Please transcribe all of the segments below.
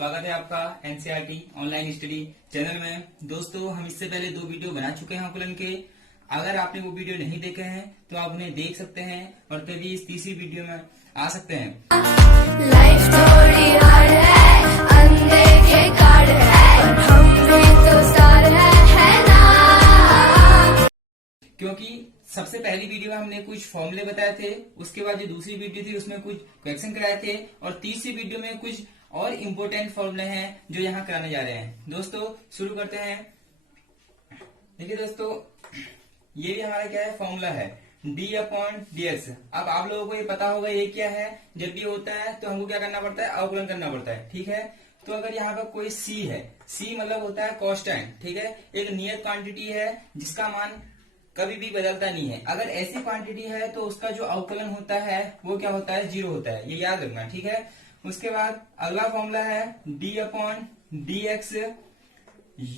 स्वागत है आपका एनसीईआरटी ऑनलाइन स्टडी चैनल में। दोस्तों, हम इससे पहले 2 वीडियो बना चुके हैं आकलन के। अगर आपने वो वीडियो नहीं देखे हैं तो आप उन्हें देख सकते हैं और तभी इस तीसरी वीडियो में आ सकते हैं। लाइफ थोड़ी हार्ड है, अनदेखे कार्ड है, हम भी तो स्टार है ना। क्योंकि सबसे पहली वीडियो में हमने कुछ फॉर्मूले बताए थे, उसके बाद जो दूसरी वीडियो थी उसमें कुछ क्वेश्चन कराए थे और तीसरी वीडियो में कुछ और इम्पोर्टेंट फॉर्मूले हैं जो यहाँ कराने जा रहे हैं। दोस्तों शुरू करते हैं। देखिए दोस्तों, ये भी हमारा क्या है, फॉर्मूला है d/dx। अब आप लोगों को ये पता होगा ये क्या है। जब भी होता है तो हमको क्या करना पड़ता है, अवकलन करना पड़ता है। ठीक है, तो अगर यहाँ पर कोई c है, c मतलब होता है कांस्टेंट। ठीक है, एक नियत क्वांटिटी है जिसका मान कभी भी बदलता नहीं है। अगर ऐसी क्वांटिटी है तो उसका जो अवकलन होता है वो क्या होता है, 0 होता है। ये याद रखना। ठीक है, उसके बाद अगला फॉर्मूला है d/dx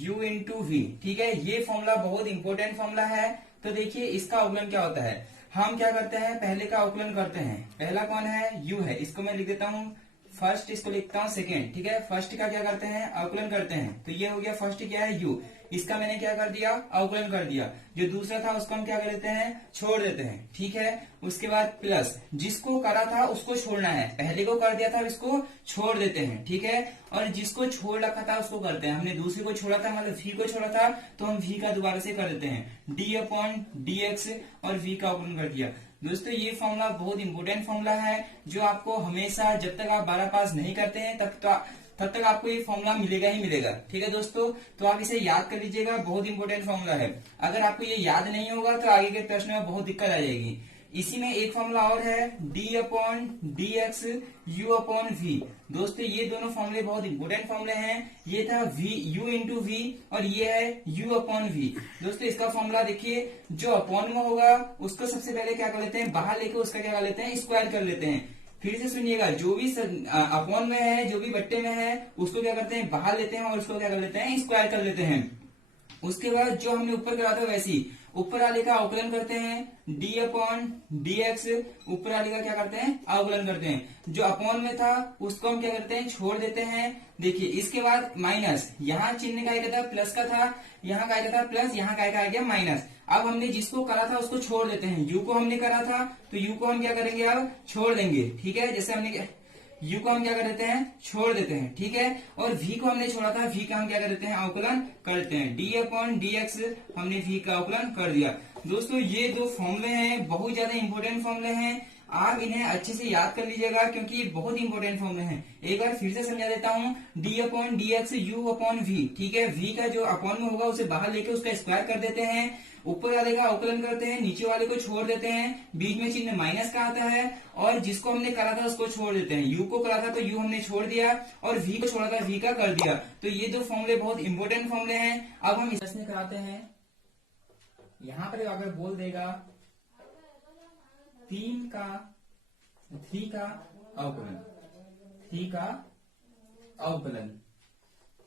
u इंटू वी। ठीक है, ये फॉर्मूला बहुत इंपॉर्टेंट फॉर्मूला है। तो देखिए इसका अवकलन क्या होता है। हम क्या करते हैं, पहले का अवकलन करते हैं। पहला कौन है, u है। इसको मैं लिख देता हूँ फर्स्ट, इसको लिखता हूँ सेकेंड। ठीक है, फर्स्ट का क्या करते हैं, अवकलन करते हैं। तो ये हो गया फर्स्ट क्या है, u। इसका मैंने क्या कर दिया, अवकलन कर दिया। जो दूसरा था उसको हम क्या कर देते हैं, छोड़ देते हैं। ठीक है, उसके बाद प्लस, जिसको करा था उसको छोड़ना है। पहले को कर दिया था, इसको छोड़ देते हैं। ठीक है, और जिसको छोड़ रखा था उसको करते हैं। हमने दूसरे को छोड़ा था, मतलब v को छोड़ा था, तो हम v का दोबारा से कर देते हैं d/dx और v का अवकलन कर दिया। दोस्तों, ये फॉर्मूला बहुत इंपॉर्टेंट फॉर्मूला है जो आपको हमेशा, जब तक आप 12 पास नहीं करते हैं तब तक आपको ये फॉर्मूला मिलेगा ही मिलेगा। ठीक है दोस्तों, तो आप इसे याद कर लीजिएगा, बहुत इंपॉर्टेंट फॉर्मूला है। अगर आपको ये याद नहीं होगा तो आगे के प्रश्न में बहुत दिक्कत आ जाएगी। इसी में एक फॉर्मूला और है d/dx u/v। दोस्तों, ये दोनों फॉर्मूले बहुत इंपॉर्टेंट फॉर्मूले हैं। ये था u इंटू वी और ये है u/v। दोस्तों, इसका फॉर्मूला देखिए, जो अपॉन में होगा उसको सबसे पहले क्या कर लेते हैं, बाहर लेके उसका क्या कर लेते हैं, स्क्वायर कर लेते हैं। फिर से सुनिएगा, जो भी अपॉन में है, जो भी बट्टे में है, उसको क्या करते हैं, बाहर लेते हैं और उसको क्या कर लेते हैं, स्क्वायर कर लेते हैं। उसके बाद जो हमने ऊपर करा था वैसी ऊपर वाले का अवकलन करते हैं d/dx। ऊपर वाले का क्या करते हैं, अवकलन करते हैं। जो अपॉन में था उसको हम क्या करते हैं, छोड़ देते हैं। देखिए इसके बाद माइनस, यहाँ चिन्ह का था प्लस का था, यहाँ का था प्लस, यहाँ का आ गया माइनस। अब हमने जिसको करा था उसको छोड़ देते हैं। u को हमने करा था तो u को हम क्या करेंगे, अब छोड़ देंगे। ठीक है, जैसे हमने u को हम क्या कर देते हैं, छोड़ देते हैं। ठीक है, और v को हमने छोड़ा था, v का हम क्या कर देते हैं, अवकलन करते हैं। d/dx हमने v का अवकलन कर दिया। दोस्तों, ये 2 फॉर्मूले हैं, बहुत ज्यादा इंपॉर्टेंट फॉर्मूले हैं। आप इन्हें अच्छे से याद कर लीजिएगा क्योंकि ये बहुत इंपॉर्टेंट फॉर्मूले हैं। एक बार फिर से समझा देता हूँ, d/dx u/v। ठीक है, v का जो अपॉन में होगा उसे बाहर लेके उसका स्क्वायर कर देते हैं। ऊपर वाले का अवकलन करते हैं, नीचे वाले को छोड़ देते हैं। बीच में चिन्ह माइनस का आता है और जिसको हमने करा था उसको छोड़ देते हैं। u को करा था तो u हमने छोड़ दिया और v को छोड़ा था v का कर दिया। तो ये 2 फॉर्मूले बहुत इंपॉर्टेंट फॉर्मूले हैं। अब हम इसमें कराते हैं। यहाँ पर अगर बोल देगा 3 का अवकलन, 3 का अवकलन।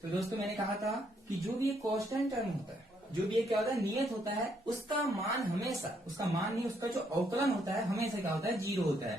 तो दोस्तों, मैंने कहा था कि जो भी एक कांस्टेंट टर्म होता है, जो भी एक क्या होता है, नियत होता है, उसका मान हमेशा, उसका मान नहीं, उसका जो अवकलन होता है हमेशा क्या होता है, 0 होता है।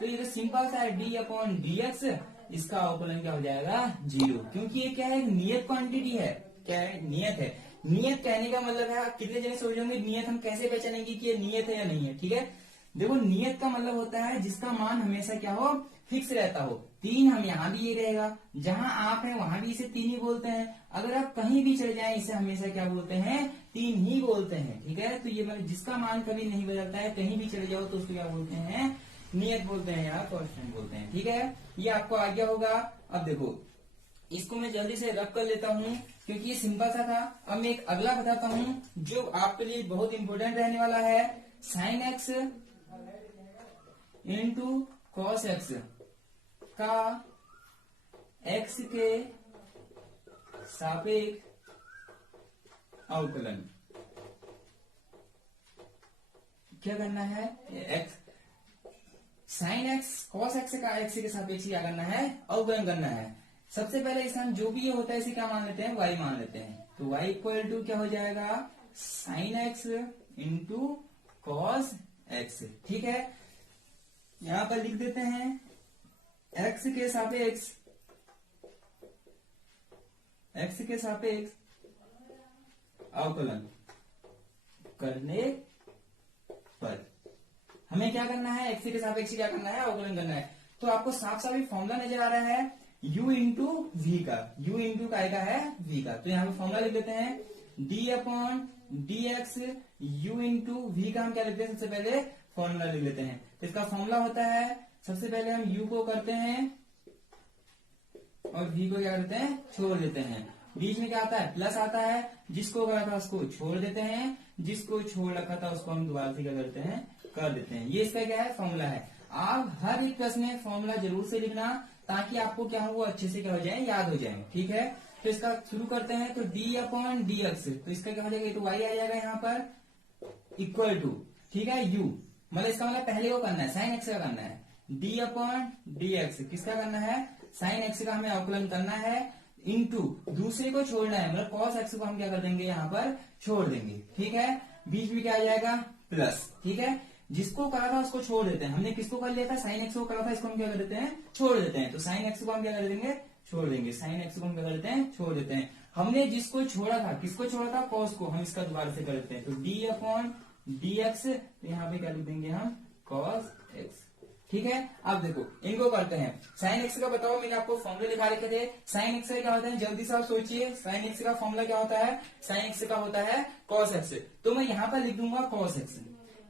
तो ये तो सिंपल सा है, d/dx, इसका अवकलन क्या हो जाएगा, 0। क्योंकि ये क्या है, नियत क्वांटिटी है। क्या है, नियत है। नियत कहने का मतलब है, कितने जने सोच होंगे नियत हम कैसे पहचानेंगे कि ये नियत है या नहीं है। ठीक है, देखो नियत का मतलब होता है जिसका मान हमेशा क्या हो, फिक्स रहता हो। 3 हम यहाँ भी ये रहेगा, जहां आप हैं वहां भी इसे 3 ही बोलते हैं। अगर आप कहीं भी चले जाएं इसे हमेशा क्या बोलते हैं, 3 ही बोलते हैं। ठीक है, तो ये मतलब जिसका मान कभी नहीं बदलता है, कहीं भी चले जाओ तो उसको क्या बोलते हैं, नियत बोलते हैं या कांस्टेंट बोलते हैं। ठीक है, ये आपको आ गया होगा। अब देखो इसको मैं जल्दी से रब कर लेता हूँ क्योंकि ये सिंपल सा था। अब मैं एक अगला बताता हूँ जो आपके लिए बहुत इंपॉर्टेंट रहने वाला है, sine x into cos x का x के सापेक्ष अवकलन। क्या करना है, x sine x cos x का x के सापेक्ष क्या करना है, अवकलन करना है। सबसे पहले इसे हम जो भी ये होता है इसे क्या मान लेते हैं, y मान लेते हैं। तो y इक्वल टू क्या हो जाएगा, sine x into cos x. ठीक है, यहां पर लिख देते हैं x के सापेक्ष एक्स के सापेक्ष अवकलन करने पर हमें क्या करना है, एक्स के सापेक्ष क्या करना है, अवकलन करना है। तो आपको साफ साफ फॉर्मूला नजर आ रहा है u इंटू वी का, u इंटू काय का है v का। तो यहाँ पे फॉर्मूला लिख लेते हैं d upon d x u into v का हम क्या लिखते हैं, सबसे पहले फॉर्मूला लिख लेते हैं। तो इसका फॉर्मूला होता है, सबसे पहले हम u को करते हैं और v को क्या करते हैं, छोड़ देते हैं। बीच में क्या आता है, प्लस आता है, जिसको करा था उसको छोड़ देते हैं, जिसको छोड़ रखा था उसको हम दोबारा से क्या करते हैं, कर देते हैं। ये इसका क्या है, फॉर्मूला है। आप हर एक प्रश्न में फॉर्मूला जरूर से लिखना, ताकि आपको क्या हो, वो अच्छे से क्या हो जाए, याद हो जाए। ठीक है, तो इसका शुरू करते हैं। तो d अपॉन डी एक्स, तो इसका क्या हो जाएगा, तो y आ जाएगा यहाँ पर इक्वल टू, ठीक है, u, मतलब इसका मतलब पहले को करना है, साइन एक्स का करना है। d अपॉन डी एक्स किसका करना है, साइन एक्स का हमें अवकलन करना है, इंटू दूसरे को छोड़ना है, मतलब कॉस एक्स को हम क्या कर देंगे, यहाँ पर छोड़ देंगे। ठीक है, बीच में क्या आ जाएगा, प्लस। ठीक है, जिसको करा था उसको छोड़ देते हैं। हमने किसको कर लिया था, साइन एक्स को करा था, इसको हम क्या कर देते हैं, छोड़ देते हैं। तो साइन एक्स को हम क्या कर देंगे, छोड़ देंगे। साइन एक्स को हम क्या कर देते हैं, छोड़ देते हैं। हमने जिसको छोड़ा था, किसको छोड़ा था, कॉस को, हम इसका दोबारा से कर देते हैं। तो डी अपॉन डी एक्स, तो यहाँ पे क्या लिख देंगे हम, कॉस एक्स। ठीक है, अब देखो इनको करते हैं। साइन एक्स का बताओ, मैंने आपको फॉर्मूले लिखा रखे थे। साइन एक्स का क्या होता है, जल्दी से आप सोचिए, साइन एक्स का फॉर्मूला क्या होता है, साइन एक्स का होता है कॉस एक्स। तो मैं यहाँ पर लिख दूंगा कॉस एक्स,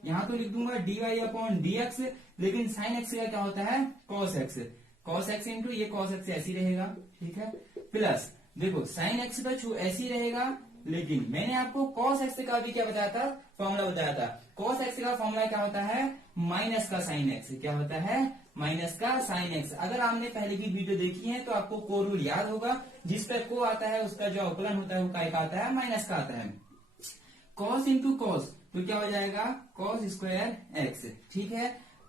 यहाँ तो लिख दूंगा d y upon d x, लेकिन साइन एक्स का क्या होता है, cos x. Cos x into ये कॉस एक्स ऐसी रहेगा। ठीक है, प्लस देखो साइन एक्स का ऐसी रहेगा, लेकिन मैंने आपको कॉस एक्स का भी क्या बताया था, फॉर्मूला बताया था। कॉस एक्स का फॉर्मूला क्या होता है, माइनस का साइन एक्स। क्या होता है, माइनस का साइन एक्स। अगर आपने पहले की वीडियो देखी है तो आपको को रूल याद होगा, जिस पर को आता है उसका जो अवकलन होता है वो काय का आता है, माइनस का आता है। कॉस इंटू कॉस, तो क्या हो जाएगा, कॉस स्क्वायर एक्स। ठीक है,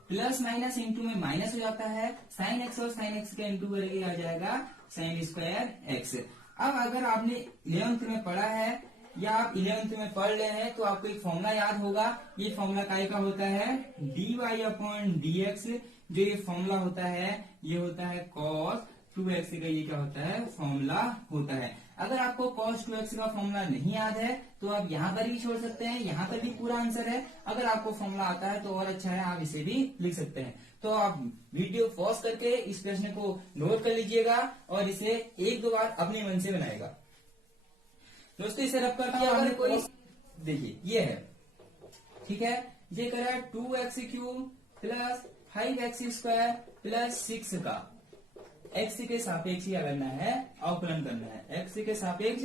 प्लस माइनस इंटू में माइनस हो जाता है, साइन एक्स और साइन एक्स का इंटू करके आ जाएगा साइन स्क्वायर एक्स। अब अगर आपने 11th में पढ़ा है या आप 11th में पढ़ रहे हैं तो आपको एक फॉर्मूला याद होगा। ये फॉर्मूला काय का होता है, d y upon d x. जो ये फॉर्मूला होता है ये होता है कॉस 2x का, ये क्या होता है, फॉर्मूला होता है। अगर आपको cos 2x का फॉर्मूला नहीं याद है तो आप यहाँ पर भी छोड़ सकते हैं, यहाँ पर भी पूरा आंसर है। अगर आपको फॉर्मूला आता है तो और अच्छा है, आप इसे भी लिख सकते हैं। तो आप वीडियो पॉज करके इस प्रश्न को नोट कर लीजिएगा और इसे एक दो बार अपने मन से बनाएगा। दोस्तों इसे रब करके अगर कोई देखिए ये है, ठीक है, ये करा 2x cube plus 5x square plus 6 का x के सापेक्ष क्या करना है, अवकलन करना है। x के सापेक्ष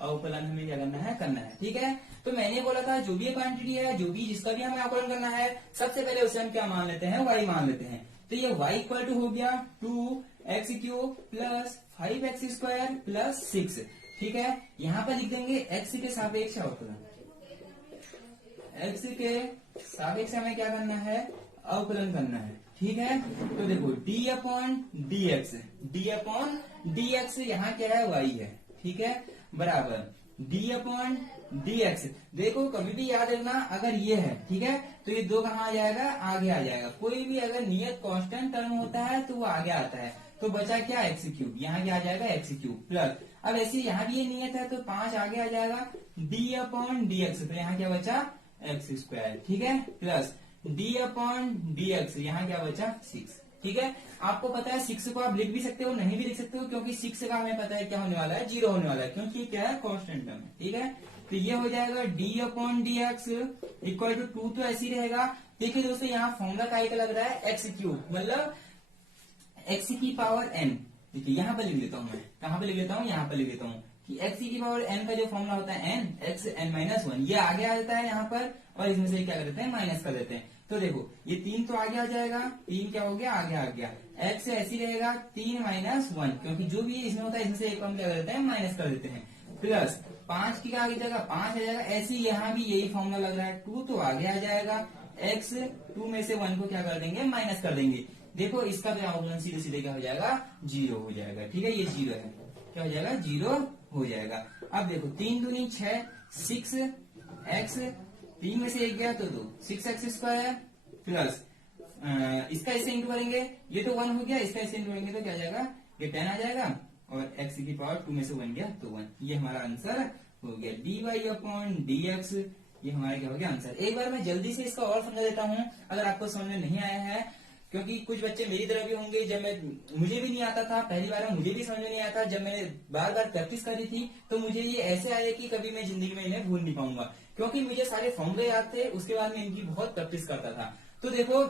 अवकलन हमें क्या करना है। ठीक है, तो मैंने बोला था जो भी क्वांटिटी है, जो भी जिसका भी हमें अवकलन करना है, सबसे पहले उसे हम क्या मान लेते हैं, y मान लेते हैं। तो ये y इक्वल टू हो गया 2x cube plus 5x square plus 6। ठीक है, यहाँ पर लिख देंगे x के सापेक्ष अवकलन। x के सापेक्ष हमें क्या करना है, अवकलन करना है। ठीक है, तो देखो d upon d x, D upon d x यहाँ क्या है, y है। ठीक है, बराबर d अपॉन डी एक्स। देखो कभी भी याद रखना, अगर ये है, ठीक है, तो ये 2 कहाँ आ जाएगा, आगे आ जाएगा। कोई भी अगर नियत कांस्टेंट टर्म होता है तो वो आगे आता है। तो बचा क्या, एक्स क्यूब, यहाँ क्या आ जाएगा, एक्स क्यूब प्लस, अब ऐसे यहाँ भी ये नियत है तो 5 आगे आ जाएगा, d अपॉन डी एक्स, तो यहाँ क्या बचा, एक्स स्क्वायर। ठीक है, plus d upon d x, यहाँ क्या बचा 6। ठीक है, आपको पता है 6 को आप लिख भी सकते हो, नहीं भी लिख सकते हो, क्योंकि 6 का हमें पता है क्या होने वाला है, 0 होने वाला है, क्योंकि ये क्या है, कांस्टेंट टर्म है। ठीक है, तो ये हो जाएगा d upon d x equal to 2, तो ऐसी रहेगा। देखिए दोस्तों यहाँ फॉर्मूला का एक लग रहा है एक्स क्यूब, मतलब x की पावर n। देखिए यहाँ पर लिख लेता हूँ, मैं कहाँ पे लिख लेता हूँ, यहाँ पर लिख लेता हूँ कि x की पावर n का जो फॉर्मूला होता है n, x n माइनस 1, ये आगे आ जाता है यहाँ पर, और इसमें से क्या कर देते हैं, माइनस कर देते हैं। तो देखो ये 3 तो आगे आ जाएगा, 3 क्या हो गया, आगे आ गया। x ऐसी रहेगा 3 माइनस 1, क्योंकि जो भी इसमें होता है इसमें से एक हम क्या कर देते हैं, माइनस कर देते हैं। प्लस 5 की आगे जाएगा, 5 आ जाएगा। ऐसे यहाँ भी यही फॉर्मूला लग रहा है, 2 तो आगे आ जाएगा, x 2 में से 1 को क्या कर देंगे, माइनस कर देंगे। देखो इसका तो अवकलन सीधे सीधे क्या हो जाएगा, 0 हो जाएगा। ठीक है, ये 0 है, क्या हो जाएगा, 0 हो जाएगा। अब देखो 3 दूनी 6, 6x, 3 में से 1 गया तो 2, 6x स्क्वायर प्लस इसका इससे इंटू करेंगे, ये तो 1 हो गया, इसका इससे इंटू करेंगे तो क्या आ जाएगा, ये 10 आ जाएगा, और x की पावर 2 में से 1 गया तो 1। ये हमारा आंसर हो गया dy/dx। ये हमारा क्या हो गया आंसर। एक बार मैं जल्दी से इसका और समझा देता हूँ अगर आपको समझ में नहीं आया है, क्योंकि कुछ बच्चे मेरी तरह भी होंगे। जब मुझे भी नहीं आता था पहली बार में, मुझे भी समझ में नहीं आया था। जब मैंने बार बार प्रैक्टिस करी थी तो मुझे ये ऐसे आया कि कभी मैं जिंदगी में इन्हें भूल नहीं पाऊंगा, क्योंकि मुझे सारे फॉर्मूले याद थे। उसके बाद मैं इनकी बहुत प्रैक्टिस करता था। तो देखो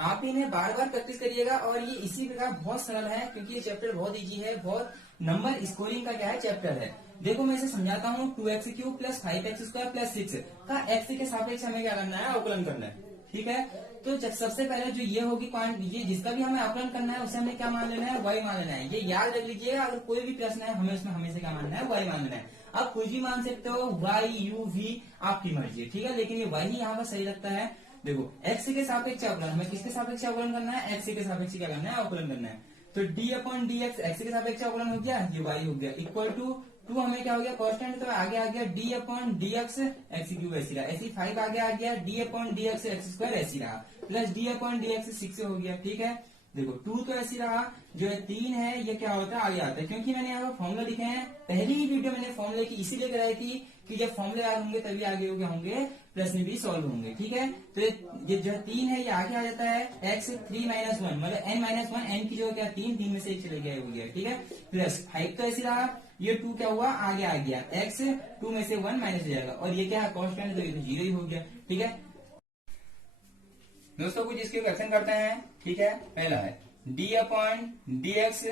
आप इन्हें बार बार प्रैक्टिस करिएगा और ये इसी प्रकार बहुत सरल है, क्योंकि ये चैप्टर बहुत इजी है, बहुत नंबर स्कोरिंग का क्या है चैप्टर है। देखो मैं इसे समझाता हूँ। 2x³ + 5x² + 6 का x के सापेक्ष हमें क्या करना है, अवकलन करना है। ठीक है, तो सबसे पहले जो ये होगी पॉइंट, ये जिसका भी हमें अवकलन करना है उसे हमें क्या मान लेना है, y मान लेना है। ये याद रख लीजिएगा, अगर कोई भी प्रश्न है हमें उसमें हमेशा क्या मानना है, y मान लेना है। आप कुछ भी मान सकते हो, y, u, v आपकी मर्जी है। ठीक है, लेकिन ये y ही यहाँ पर सही लगता है। देखो x के सापेक्ष अवकलन, हमें किसके सापेक्ष अवकलन करना है, x के सापेक्ष क्या करना है, अवकलन करना है। तो d/dx x के सापेक्ष अवकलन हो गया, ये y हो गया, इक्वल टू 2 हमें क्या हो गया कांस्टेंट, तो आगे आ गया d/dx x³ ऐसी रहा, ऐसी 5 आगे आ गया d/dx x² ऐसी रहा, प्लस d/dx 6 हो गया। ठीक है, देखो 2 तो ऐसी रहा, जो है 3 है ये क्या होता है आगे आता है, क्योंकि मैंने यहाँ पर फॉर्मूला लिखे हैं। पहली ही वीडियो मैंने फॉर्मूले की इसीलिए कराई थी कि जब फॉर्मूले याद होंगे तभी आगे हो गए होंगे, प्रश्न भी सॉल्व होंगे। ठीक है, तो ये जो 3 है ये आगे आ जाता है x 3 - 1 मतलब n-1, n की जो क्या 3 में से 1 चले गया हो गया। ठीक है, प्लस 5 तो ऐसी रहा, ये 2 क्या हुआ आगे आ गया, x 2 में से 1 माइनस हो जाएगा, और ये क्या है कांस्टेंट है तो ये तो 0 ही हो गया। ठीक है दोस्तों, कुछ इसके क्वेश्चन करते हैं। ठीक है, पहला है d/dx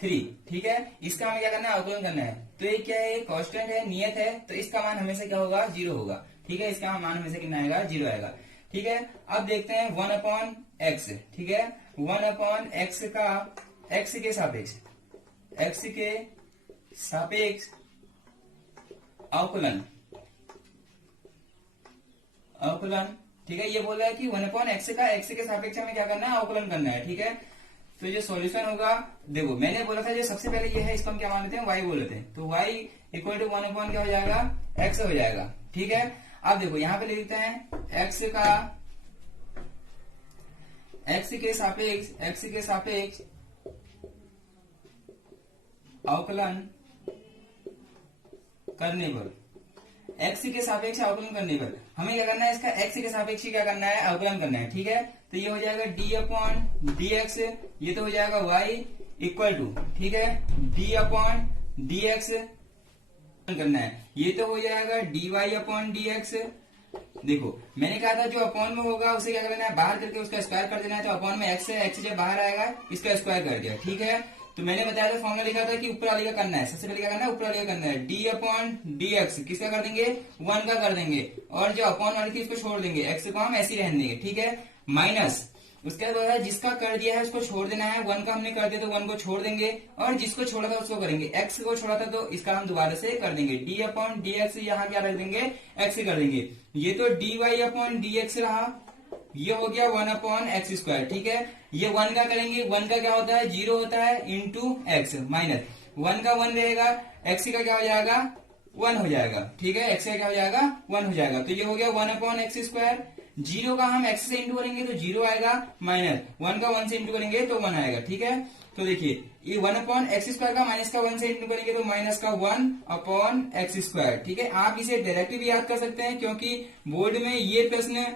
3। ठीक है, इसका हमें क्या करना है, अवकलन करना है। तो ये क्या है, कांस्टेंट है, नियत है, तो इसका मान हमेशा क्या होगा, 0 होगा। ठीक है, इसका मान हमेशा कितना आएगा, 0 आएगा। ठीक है, अब देखते हैं 1/x। ठीक है, 1/x का x के सापेक्ष अवकलन। ठीक है, ये बोल रहा है कि 1/x का x के सापेक्ष हमें क्या करना है, अवकलन करना है। ठीक है, तो ये सॉल्यूशन होगा। देखो मैंने बोला था जो सबसे पहले ये है, इसको हम क्या मान लेते हैं, y बोल लेते हैं। तो y इक्वल टू 1/, क्या हो जाएगा, x हो जाएगा। ठीक है, अब देखो यहाँ पे लिखते हैं x के सापेक्ष अवकलन करने पर, x के सापेक्ष अवकलन करने पर हमें क्या करना है, इसका x के सापेक्ष क्या करना है, अवकलन करना है। ठीक है, तो ये हो जाएगा d/dx, ये तो हो जाएगा y इक्वल टू, ठीक है, d/dx करना है, ये तो हो जाएगा dy/dx। देखो मैंने कहा था जो अपॉन में होगा उसे क्या करना है, बाहर करके उसका स्क्वायर कर देना है। तो अपॉन में x है, x जब बाहर आएगा इसका स्क्वायर कर दिया। ठीक है, तो मैंने बताया था फॉर्मूला लिखा था कि ऊपर वाले का करना है, सबसे पहले क्या करना है, ऊपर वाले का करना है। d/dx किसका कर देंगे, 1 का कर देंगे, और जो अपॉन वाली थी उसको छोड़ देंगे, x को हम ऐसे ही रहने देंगे। ठीक है, माइनस उसके बाद जिसका कर दिया है उसको छोड़ देना है, 1 का हमने कर दिया तो 1 को छोड़ देंगे, और जिसको छोड़ा था उसको करेंगे। x को छोड़ा था तो इसका हम दोबारा से कर देंगे, d/dx यहाँ क्या रख देंगे, x कर देंगे। ये तो dy/dx रहा, ये हो गया 1/x²। ठीक है, ये 1 का करेंगे, 1 का क्या होता है, 0 होता है, इंटू x माइनस 1 का 1 रहेगा, x का क्या हो जाएगा, 1 हो जाएगा। ठीक है, x का क्या हो जाएगा, 1 हो जाएगा। तो ये हो गया 1/x²। 0 का हम x से इंटू करेंगे तो 0 आएगा, माइनस 1 का 1 से इंटू करेंगे तो 1 आएगा। ठीक है, तो देखिए ये 1/x² का माइनस का 1 से इंटू करेंगे तो माइनस का 1/x²। ठीक है, आप इसे डायरेक्टली भी याद कर सकते हैं, क्योंकि बोर्ड में ये प्रश्न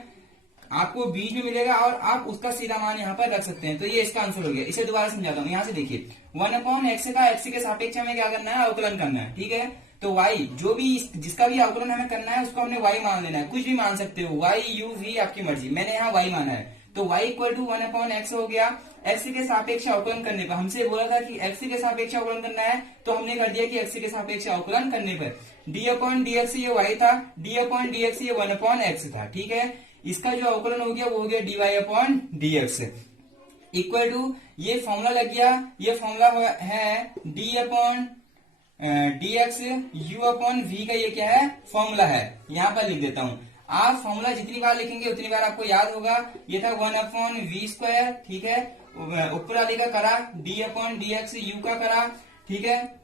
आपको बीच में मिलेगा और आप उसका सीधा मान यहाँ पर रख सकते हैं। तो ये इसका आंसर हो गया। इसे दोबारा समझाता हूँ, यहाँ से देखिए 1/x का x के सापेक्ष हमें क्या करना है, अवकलन करना है। ठीक है, तो y जो भी जिसका भी अवकलन हमें करना है उसको हमने y मान लेना है, कुछ भी मान सकते हो, y u v आपकी मर्जी, मैंने यहाँ y माना है। तो y इक्वल टू 1/x हो गया। x के सापेक्ष अवकलन करने पर हमसे बोला था कि x के सापेक्ष अवकलन करना है, तो हमने कर दिया कि x के सापेक्ष अवकलन करने पर d/dx ये y था, d/dx ये 1/x था। ठीक है, इसका जो अवकलन हो गया वो हो गया dy/dx इक्वल टू, ये फॉर्मूला लग गया, ये फॉर्मूला है d/dx u/v का, ये क्या है, फॉर्मूला है। यहाँ पर लिख देता हूँ, आप फॉर्मूला जितनी बार लिखेंगे उतनी बार आपको याद होगा। ये था 1/v²। ठीक है, ऊपर वाले का करा d/dx u का करा। ठीक है,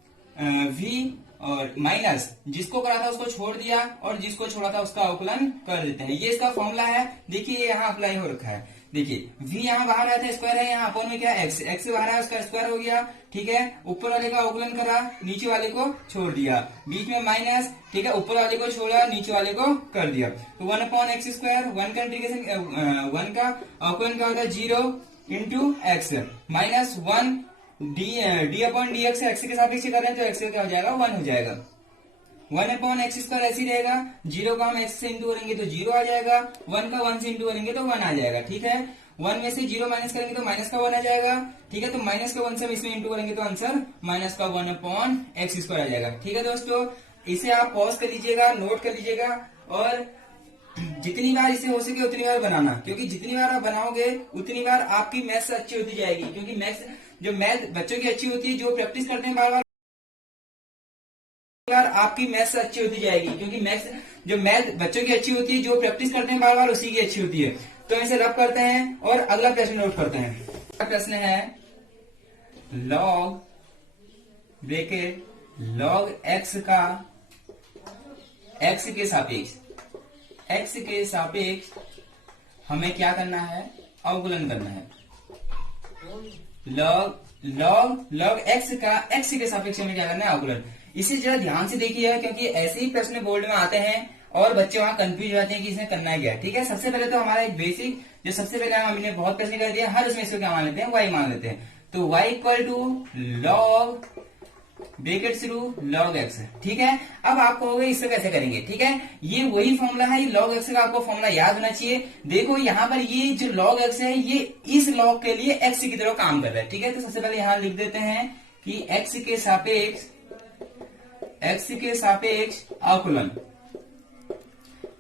v और माइनस जिसको करा था उसको छोड़ दिया, और जिसको छोड़ा था उसका अवकलन कर देते हैं। ये इसका फॉर्मूला है। देखिए ये यहाँ अप्लाई हो रखा है। देखिए v यहाँ बाहर आया था स्क्वायर है, यहाँ अपन में क्या x x बाहर आया उसका स्क्वायर हो गया, ठीक है। ऊपर वाले का अवकलन करा, नीचे वाले को छोड़ दिया, बीच में माइनस, ठीक है। ऊपर वाले को छोड़ा, नीचे वाले को कर दिया, तो 1/x², 1 का इंटीग्रेशन 1 का अवकलन क्या होता है 0 into x minus 1 d/dx x के सापेक्ष कर रहे हैं तो x क्या हो जाएगा 1 हो जाएगा। 1/x² ऐसे ही रहेगा, 0 का हम x से इंटू करेंगे तो 0 आ जाएगा, 1 का 1 से इंटू करेंगे तो 1 आ जाएगा, ठीक है। 1 में से 0 माइनस करेंगे तो माइनस का 1 आ जाएगा, ठीक है। तो माइनस का 1 से हम इसमें इंटू करेंगे तो आंसर माइनस का 1/x² आ जाएगा, ठीक है दोस्तों। इसे आप पॉज कर लीजिएगा, नोट कर लीजिएगा और जितनी बार इसे हो सके उतनी बार बनाना, क्योंकि जितनी बार आप बनाओगे उतनी बार आपकी मैथ्स अच्छी होती जाएगी। क्योंकि मैथ बच्चों की अच्छी होती है, जो प्रैक्टिस करते हैं बार बार आपकी मैथ्स अच्छी होती जाएगी। क्योंकि मैथ बच्चों की अच्छी होती है, जो प्रैक्टिस करते हैं बार बार उसी की अच्छी होती है। तो इसे रब करते हैं और अगला प्रश्न नोट करते हैं। अगला प्रश्न है लॉग लॉग एक्स का एक्स के सापेक्ष हमें क्या करना है, अवकलन करना है। लॉग एक्स का एक्स के सापेक्ष हमें क्या करना है, अवकलन। इसे जरा ध्यान से देखिए, क्योंकि ऐसे ही प्रश्न बोर्ड में आते हैं और बच्चे वहां कंफ्यूज हो जाते हैं कि इसमें करना है क्या, ठीक है। सबसे पहले तो हमारा एक बेसिक, जो सबसे पहले हमने बहुत प्रश्न कर दिया, हर उसमें इसको क्या मान लेते हैं, y मान लेते हैं। तो y equal to log bracket शुरू लॉग एक्स, ठीक है। अब आप कहोगे इससे कैसे करेंगे, ठीक है। ये वही फॉर्मूला है, ये लॉग एक्स का आपको फॉर्मूला याद होना चाहिए। देखो यहाँ पर ये जो लॉग एक्स है ये इस लॉग के लिए एक्स की तरह काम कर रहा है, ठीक है। तो सबसे पहले यहाँ लिख देते हैं कि एक्स के सापेक्ष अवकलन,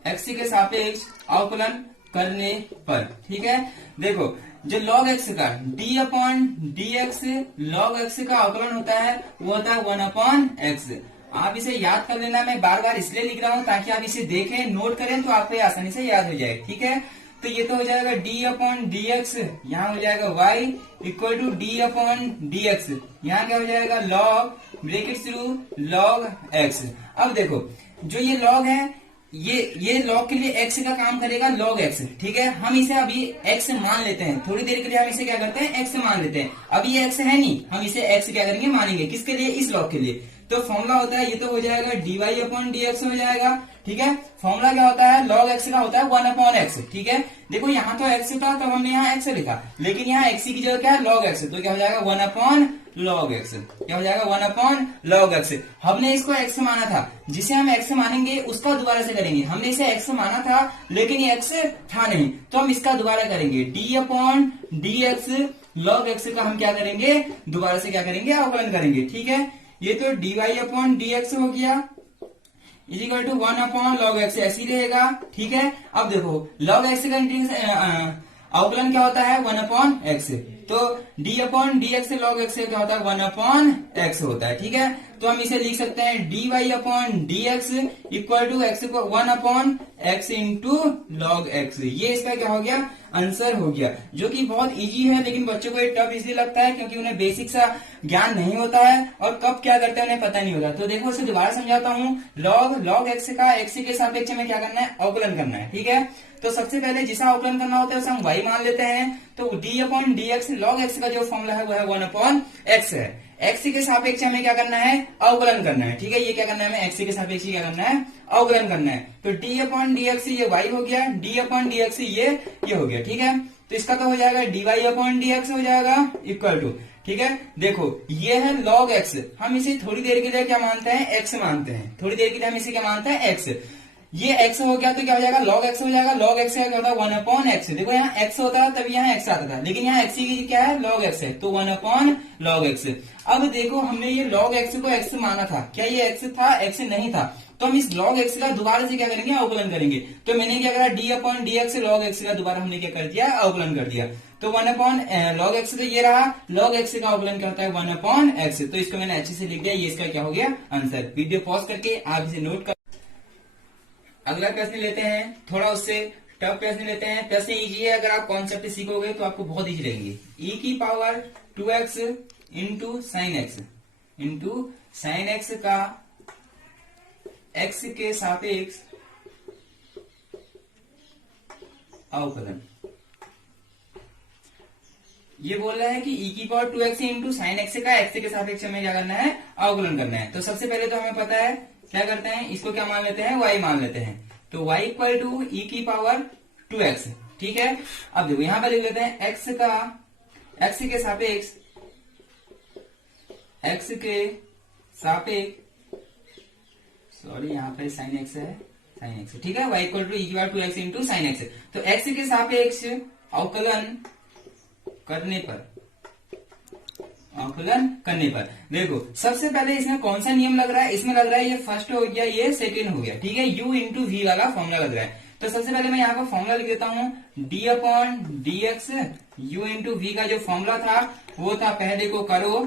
एक्स के सापेक्ष अवकलन करने पर, ठीक है। देखो जो log x का d/dx log x का अवकलन होता है वो होता है 1/x। आप इसे याद कर लेना, मैं बार बार इसलिए लिख रहा हूं ताकि आप इसे देखें, नोट करें तो आपको आसानी से याद हो जाए, ठीक है। तो ये तो हो जाएगा d/dx, यहाँ हो जाएगा y इक्वल टू d/dx, यहाँ क्या हो जाएगा log ब्रैकेट शुरू log x। अब देखो जो ये log है ये log के लिए x का काम करेगा log x, ठीक है। हम इसे अभी x मान लेते हैं, थोड़ी देर के लिए हम इसे क्या करते हैं x मान लेते हैं। अभी ये x है नहीं, हम इसे x क्या करेंगे, मानेंगे। किसके लिए, इस log के लिए। तो फॉर्मूला होता है, ये तो हो जाएगा dy/dx हो जाएगा, ठीक है। फॉर्मूला क्या होता है, log x का होता है 1/x, ठीक है। देखो यहाँ तो x था तब हमने यहाँ x लिखा, लेकिन यहाँ x की जगह क्या है log x, तो क्या हो जाएगा 1/log x, क्या हो जाएगा 1/log x। हमने इसको x माना था, जिसे हम x मानेंगे उसका दोबारा से करेंगे। हमने इसे x माना था लेकिन ये x था नहीं, तो हम इसका दोबारा करेंगे d/dx log x का हम क्या करेंगे, दोबारा से क्या करेंगे, अवकलन करेंगे, ठीक है। ये तो dy/dx हो गया इजिकल टू 1/log x, ऐसे ही रहेगा, ठीक है। अब देखो log x का अवकलन क्या होता है 1/x, तो d/dx log x क्या होता है 1/x होता है, ठीक है। तो हम इसे लिख सकते हैं dy/dx इक्वल टू x को 1/x इंटू log x। ये इसका क्या हो गया, आंसर हो गया, जो कि बहुत इजी है, लेकिन बच्चों को ये टफ इसलिए लगता है क्योंकि उन्हें बेसिक सा ज्ञान नहीं होता है और कब क्या करते हैं उन्हें पता नहीं होता। तो देखो इसे दोबारा समझाता हूँ। log x का x के सापेक्ष में क्या करना है, अवकलन करना है, ठीक है। तो सबसे पहले जिसका अवकलन करना होता है उसे हम y मान लेते हैं। तो d/dx log x का जो फॉर्मूला है वो है 1/x है। x के सापेक्ष हमें क्या करना है, अवकलन करना है, ठीक है। ये क्या करना है, हमें x के सापेक्ष क्या करना है, अवकलन करना है। तो d/dx ये y हो गया, d/dx ये हो गया, ठीक है। तो इसका तो हो जाएगा dy/dx हो जाएगा इक्वल टू, ठीक है। देखो ये है log x, हम इसे थोड़ी देर के लिए क्या मानते हैं, x मानते हैं। थोड़ी देर के लिए हम इसे क्या मानते हैं, x। ये x हो गया तो क्या हो जाएगा, log x हो जाएगा। log x क्या होता है 1/x। देखो यहाँ x होता है तभी यहाँ x आता था, लेकिन यहाँ x की क्या है, log x है, तो 1/log x। अब देखो हमने ये log x को x माना था, क्या ये x था, x नहीं था, तो हम इस log x का दोबारा से क्या करेंगे, अवकलन करेंगे। तो मैंने क्या करा, d/dx log x का दोबारा हमने क्या कर दिया, अवकलन कर दिया। तो 1/log x तो ये रहा, log x का अवकलन क्या होता है 1/x। तो इसको मैंने अच्छे से लिख दिया, ये इसका क्या हो गया, आंसर। वीडियो पॉज करके आप इसे नोट कर। अगला प्रश्न लेते हैं, थोड़ा उससे टफ प्रश्न लेते हैं। प्रश्न इजी है, अगर आप कॉन्सेप्ट सीखोगे तो आपको बहुत इजी रहेंगे। e⁻²x इंटू साइन एक्स का x के सापेक्ष अवकलन। ये बोल रहा है कि e की power 2x into sine x का x के सापेक्ष में क्या करना है, अवकलन करना है। तो सबसे पहले तो हमें पता है क्या करते हैं, इसको क्या मान लेते हैं, y मान लेते हैं। तो y इक्वल टू e की पावर 2x, ठीक है। अब देखो यहां पर लिख लेते हैं x के सापेक्ष, सॉरी यहाँ पे साइन एक्स है, ठीक है। y इक्वल टू e की power 2x into sine x. तो x के सापेक्ष अवकलन करने पर देखो सबसे पहले इसमें कौन सा नियम लग रहा है, इसमें लग रहा है ये फर्स्ट हो गया, ये सेकेंड हो गया, ठीक है। u इंटू वी वाला फॉर्मूला लग रहा है। तो सबसे पहले मैं यहाँ पर फॉर्मूला लिख देता हूँ, d upon d x, u into v का जो फॉर्मूला था वो था पहले को करो,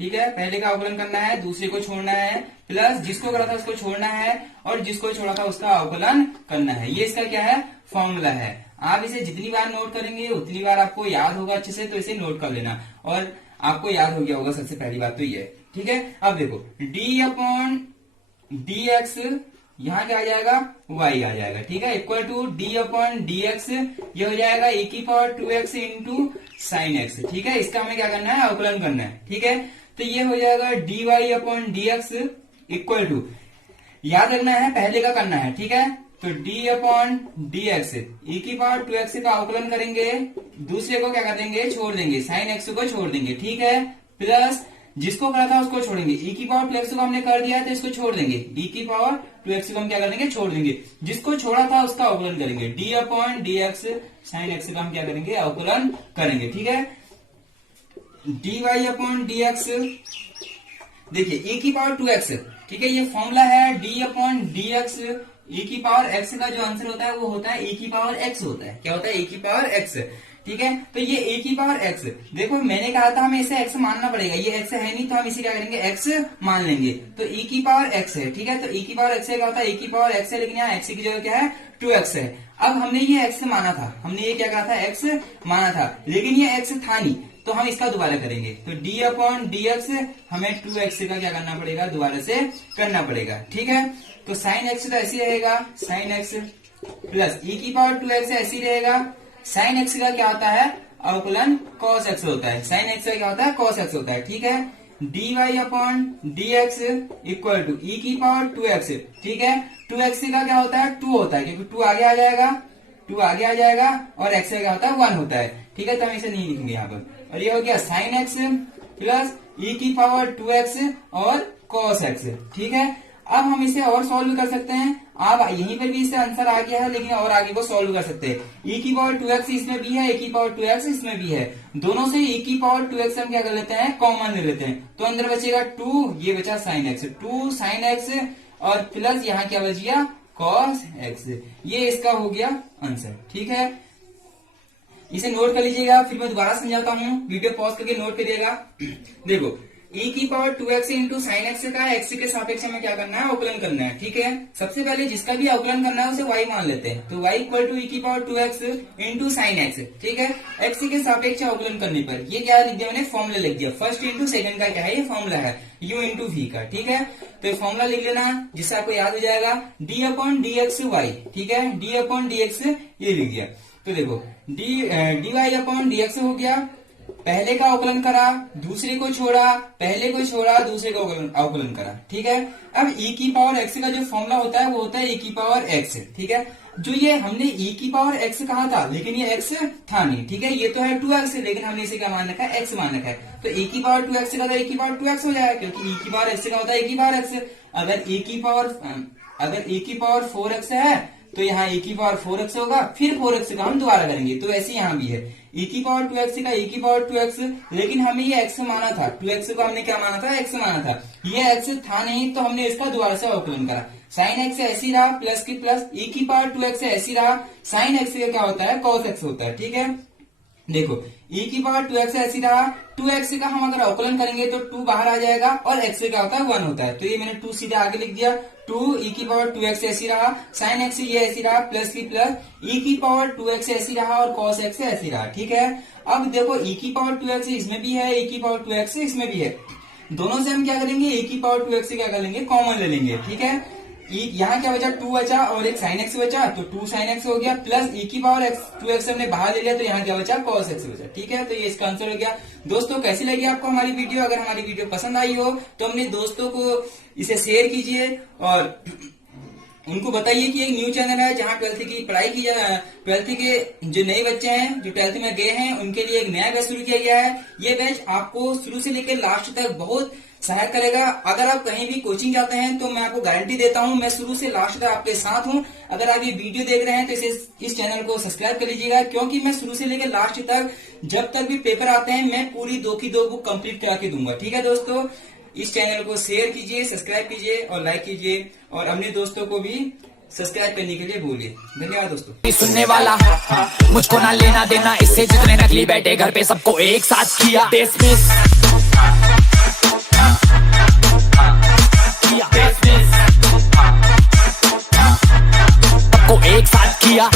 ठीक है, पहले का अवकलन करना है, दूसरे को छोड़ना है, प्लस जिसको करा था उसको छोड़ना है और जिसको छोड़ा था उसका अवकलन करना है। ये इसका क्या है, फॉर्मूला है। आप इसे जितनी बार नोट करेंगे उतनी बार आपको याद होगा अच्छे से, तो इसे नोट कर लेना और आपको याद हो गया होगा। सबसे पहली बात तो ये, ठीक है। अब देखो d अपॉन डी एक्स, यहाँ क्या आ जाएगा, y आ जाएगा, ठीक है, equal to d upon d x, ये हो जाएगा e की power 2x into sine x, ठीक है। इसका हमें क्या करना है, अवकलन करना है, ठीक है। तो ये हो जाएगा dy upon d x equal to, याद रखना है पहले का करना है, ठीक है। तो d upon d x, e की पावर 2x का अवकलन करेंगे, दूसरे को क्या कर देंगे, छोड़ देंगे, साइन एक्स को छोड़ देंगे, ठीक है, प्लस जिसको करा था उसको छोड़ेंगे, e की पावर 2x को हमने कर दिया तो इसको छोड़ देंगे, e की पावर 2x को हम क्या कर देंगे, छोड़ देंगे, जिसको छोड़ा था उसका अवकलन करेंगे, d upon d x sign x का हम क्या करेंगे, अवकलन करेंगे, ठीक है। dy अपॉन डी एक्स, देखिए e की पावर 2x, ठीक है, ये फॉर्मूला है, d upon d x, e की पावर x का जो आंसर होता है वो होता है e की पावर x होता है, क्या होता है, e की पावर x, ठीक है। तो ये e की पावर x, देखो मैंने कहा था हमें इसे x मानना पड़ेगा, ये x है नहीं तो हम इसे क्या करेंगे, x मान लेंगे। तो e की पावर x है, ठीक है, तो e की पावर x क्या होता है, e की पावर x है, लेकिन यहाँ x की जगह क्या है, 2x है। अब हमने ये x माना था, हमने ये क्या कहा था, x माना था, लेकिन ये x था नहीं, तो हम इसका दोबारा करेंगे। तो d अपॉन डी एक्स हमें 2x का क्या करना पड़ेगा, दोबारा से करना पड़ेगा, ठीक है। तो साइन एक्स तो ऐसी रहेगा, साइन एक्स प्लस e की पावर 2x ऐसी रहेगा, साइन एक्स का क्या होता है, अवकलन कॉस एक्स होता है, साइन एक्स का क्या होता है, कॉस एक्स होता है, ठीक है। dy upon d x equal to e की पावर 2x, ठीक है, 2x का क्या होता है, 2 होता है, क्योंकि 2 आगे आ जाएगा, 2 आगे आ जाएगा, और x का क्या होता है, 1 होता है, ठीक है। तो हम इसे नहीं लिखेंगे यहाँ पर, और ये हो गया साइन एक्स प्लस e की पावर 2x और कॉस एक्स, ठीक है। अब हम इसे और सॉल्व कर सकते हैं, अब यहीं पर भी इससे आंसर आ गया है, लेकिन और आगे को सॉल्व कर सकते हैं। e की पावर 2x इसमें भी है, e की पावर 2x इसमें भी है, दोनों से e की पावर 2x हम क्या कर लेते हैं, कॉमन ले लेते हैं। तो अंदर बचेगा 2, ये बचा साइन एक्स, 2 साइन एक्स और प्लस यहाँ क्या बच गया, कॉस एक्स। ये इसका हो गया आंसर, ठीक है। इसे नोट कर लीजिएगा, फिर मैं दोबारा समझाता हूँ, वीडियो पॉज करके नोट करिएगा। देखो e की power 2x into sine x का x के सापेक्ष में क्या करना है, अवकलन करना है, ठीक है। सबसे पहले जिसका भी अवकलन करना है उसे y मान लेते हैं। तो y इक्वल टू e की power 2x into sine x, ठीक है, x के सापेक्ष अवकलन करने पर ये क्या लिख दिया मैंने, फॉर्मूला लिख दिया, फर्स्ट इंटू सेकंड का क्या है, ये फॉर्मूला है u इंटू वी का, ठीक है। तो ये फॉर्मूला लिख लेना जिससे आपको याद हो जाएगा, d upon d x y, ठीक है, d अपॉन डी एक्स ये लिख दिया। तो देखो dy अपॉन डी एक्स हो गया, पहले का अवकलन करा, दूसरे को छोड़ा, पहले को छोड़ा, दूसरे को अवकलन करा, ठीक है। अब e की पावर x का जो फॉर्मूला होता है वो होता है e की पावर x, ठीक है। जो ये हमने e की पावर x कहा था, लेकिन ये x था नहीं, ठीक है, ये तो है 2x, लेकिन हमने इसे क्या मान रखा है, x मान रखा है। तो e की पावर 2x का e की पावर 2x हो जाएगा, क्योंकि e की पावर x का होता है e की पावर x। अगर e की पावर 4x है तो यहाँ e की पावर 4x होगा, फिर 4x का हम दोबारा करेंगे, तो ऐसे यहाँ भी है e की पावर 2x का e की पावर 2x, लेकिन हमें ये x माना था, 2x को हमने क्या माना था, x माना था, ये x था नहीं तो हमने इसका दोबारा से अवकलन करा, साइन x ऐसी रहा, प्लस की प्लस, e की पावर 2x ऐसी रहा, साइन x का क्या होता है, कॉस x होता है, ठीक है। देखो e की पावर 2x ऐसी रहा, 2x का हम अगर अवकलन करेंगे तो 2 बाहर आ जाएगा और x क्या होता है, 1 होता है, तो ये मैंने 2 सीधे आगे लिख दिया, 2 e की पावर 2x ऐसी रहा, साइन x ये ऐसी रहा, प्लस की प्लस, e की पावर 2x ऐसी रहा और cos x ऐसी रहा, ठीक है। अब देखो e की पावर 2x इसमें भी है, e की पावर 2x इसमें भी है, दोनों से हम क्या करेंगे, e की पावर 2x से क्या कर लेंगे, कॉमन ले लेंगे, ठीक है। यहाँ क्या बचा, 2 बचा और एक sin x बचा, तो 2 sin x हो गया, प्लस e की पावर x 2x हमने बाहर ले लिया, तो यहाँ क्या बचा, cos x बचा। ठीक है, तो ये इसका आंसर हो गया। दोस्तों कैसी लगी आपको हमारी वीडियो? अगर हमारी वीडियो पसंद आई हो तो अपने दोस्तों को इसे शेयर कीजिए और उनको बताइए कि एक न्यू चैनल है जहाँ 12th की पढ़ाई की जाए। 12th के जो नए बच्चे हैं जो 12th में गए हैं उनके लिए एक नया बैच शुरू किया गया है। ये बैच आपको शुरू से लेकर लास्ट तक बहुत सहायता करेगा। अगर आप कहीं भी कोचिंग जाते हैं तो मैं आपको गारंटी देता हूं, मैं शुरू से लास्ट तक आपके साथ हूं। अगर आप ये वीडियो देख रहे हैं तो इस चैनल को सब्सक्राइब कर लीजिएगा, क्योंकि मैं शुरू से लेकर लास्ट तक जब तक भी पेपर आते हैं मैं पूरी 2 की 2 बुक कंप्लीट करा के दूंगा। ठीक है दोस्तों, इस चैनल को शेयर कीजिए, सब्सक्राइब कीजिए और लाइक कीजिए और अपने दोस्तों को भी सब्सक्राइब करने के लिए बोलिए। धन्यवाद दोस्तों। सुनने वाला मुझको ना लेना देना इससे, जितने नकली बैठे घर पे सबको एक साथ किया डिसमिस, सबको एक साथ किया।